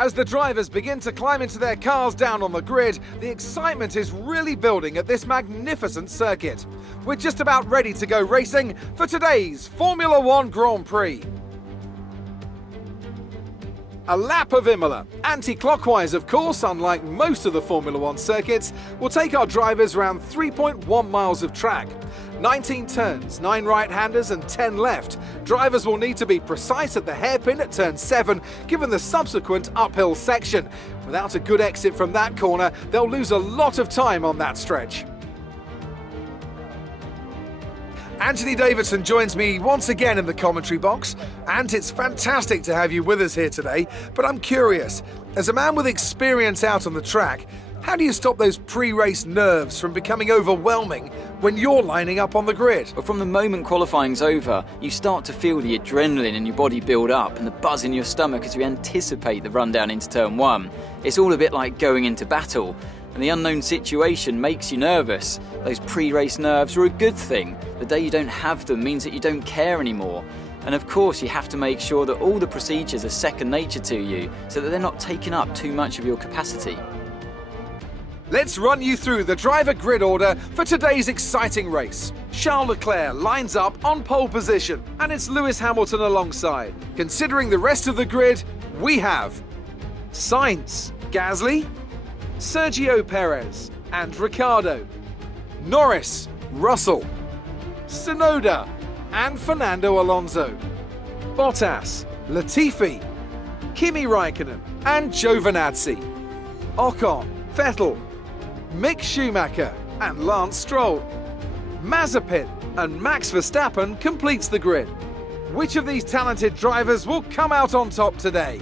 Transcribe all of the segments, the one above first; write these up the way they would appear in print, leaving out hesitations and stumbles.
As the drivers begin to climb into their cars down on the grid, the excitement is really building at this magnificent circuit. We're just about ready to go racing for today's Formula One Grand Prix. A lap of Imola, anti-clockwise of course, unlike most of the Formula One circuits, will take our drivers around 3.1 miles of track. 19 turns, 9 right-handers and 10 left. Drivers will need to be precise at the hairpin at turn 7, given the subsequent uphill section. Without a good exit from that corner, they'll lose a lot of time on that stretch. Anthony Davidson joins me once again in the commentary box, and it's fantastic to have you with us here today. But I'm curious, as a man with experience out on the track, how do you stop those pre-race nerves from becoming overwhelming when you're lining up on the grid? But from the moment qualifying's over, you start to feel the adrenaline in your body build up and the buzz in your stomach as you anticipate the run down into turn 1. It's all a bit like going into battle, and the unknown situation makes you nervous. Those pre-race nerves are a good thing. The day you don't have them means that you don't care anymore. And of course you have to make sure that all the procedures are second nature to you, so that they're not taking up too much of your capacity. Let's run you through the driver grid order for today's exciting race. Charles Leclerc lines up on pole position, and it's Lewis Hamilton alongside. Considering the rest of the grid, we have Sainz, Gasly, Sergio Perez and Ricciardo, Norris, Russell, Tsunoda and Fernando Alonso, Bottas, Latifi, Kimi Raikkonen and Giovinazzi, Ocon, Vettel, Mick Schumacher and Lance Stroll. Mazepin and Max Verstappen completes the grid. Which of these talented drivers will come out on top today?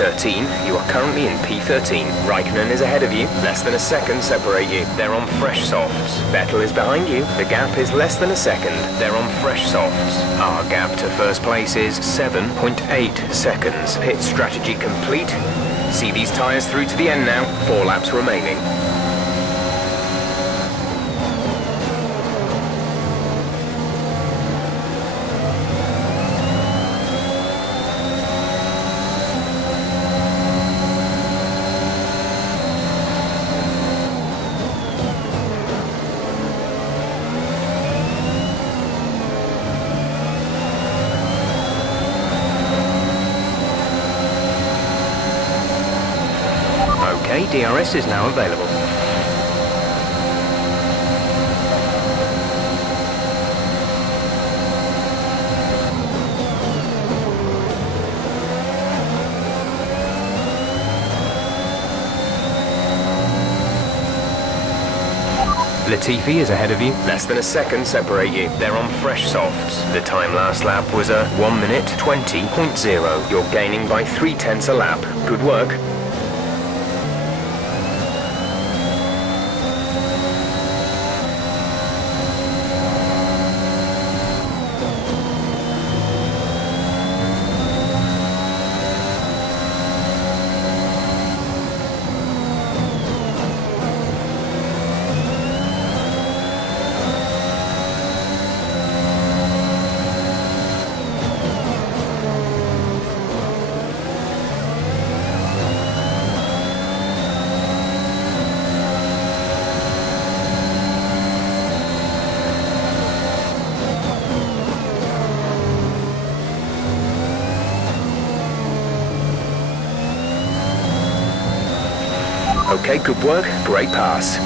P13, you are currently in P13. Raikkonen is ahead of you, less than a second separate you. They're on fresh softs. Vettel is behind you, the gap is less than a second. They're on fresh softs. Our gap to first place is 7.8 seconds. Pit strategy complete. See these tyres through to the end now, 4 laps remaining. Okay, DRS is now available. Latifi is ahead of you. Less than a second separate you. They're on fresh softs. The time last lap was a 1 minute 20.0. You're gaining by 3/10 a lap. Good work. Okay, good work. Great pass.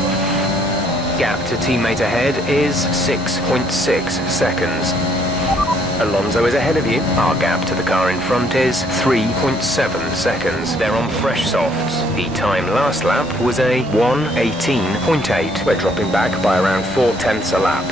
Gap to teammate ahead is 6.6 seconds. Alonso is ahead of you. Our gap to the car in front is 3.7 seconds. They're on fresh softs. The time last lap was a 1:18.8. We're dropping back by around 4/10 a lap.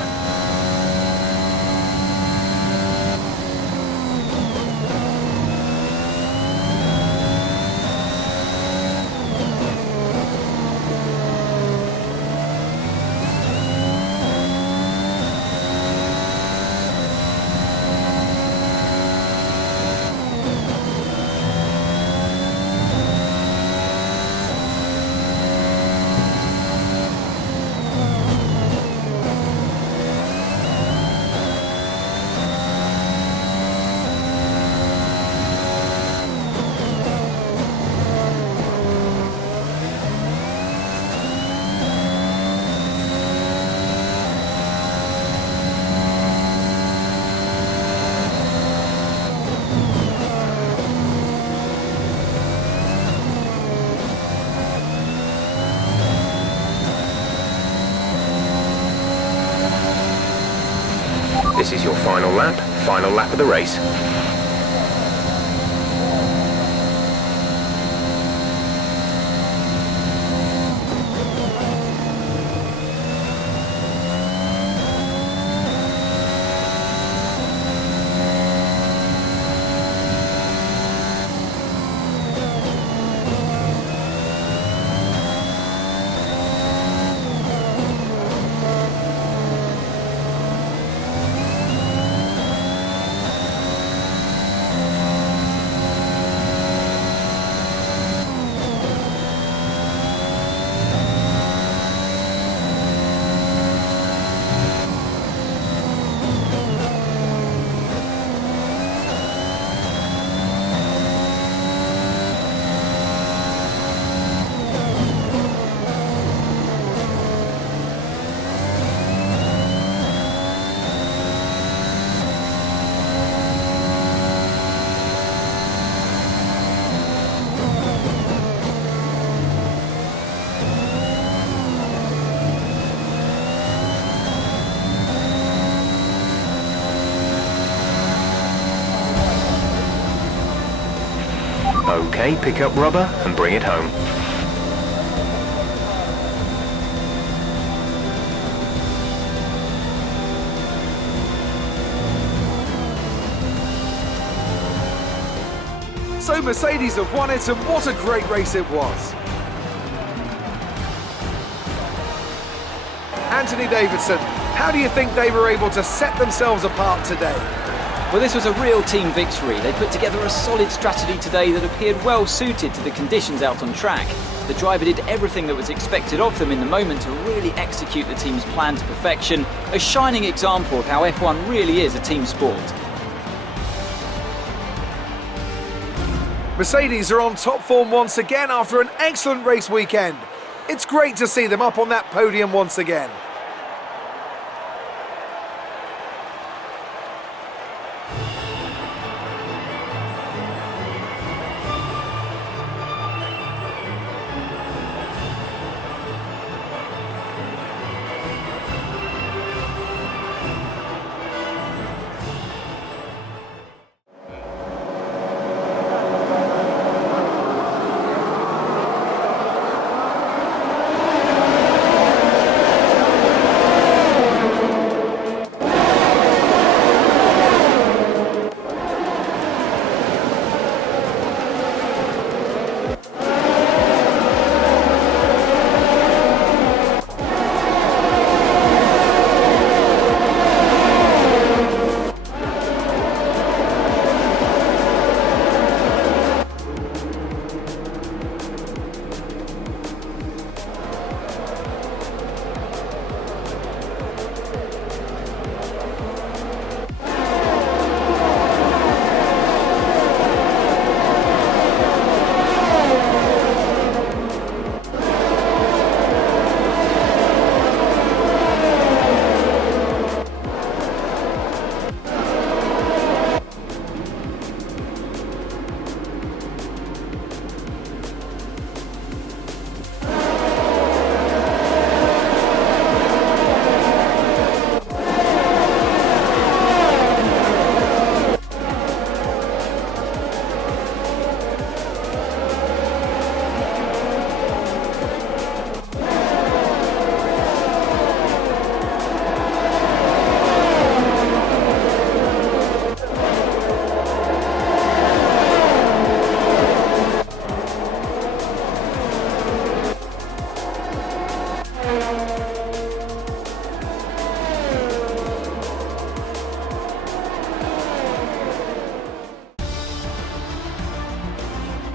This is your final lap of the race. Okay, pick up rubber and bring it home. So Mercedes have won it, and what a great race it was. Anthony Davidson, how do you think they were able to set themselves apart today? Well, this was a real team victory. They put together a solid strategy today that appeared well suited to the conditions out on track. The driver did everything that was expected of them in the moment to really execute the team's plan to perfection, a shining example of how F1 really is a team sport. Mercedes are on top form once again after an excellent race weekend. It's great to see them up on that podium once again.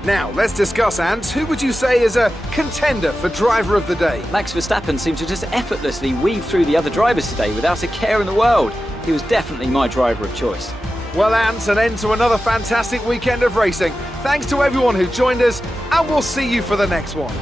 Now, let's discuss, Ant. Who would you say is a contender for driver of the day? Max Verstappen seemed to just effortlessly weave through the other drivers today without a care in the world. He was definitely my driver of choice. Well, Ant, an end to another fantastic weekend of racing. Thanks to everyone who joined us, and we'll see you for the next one.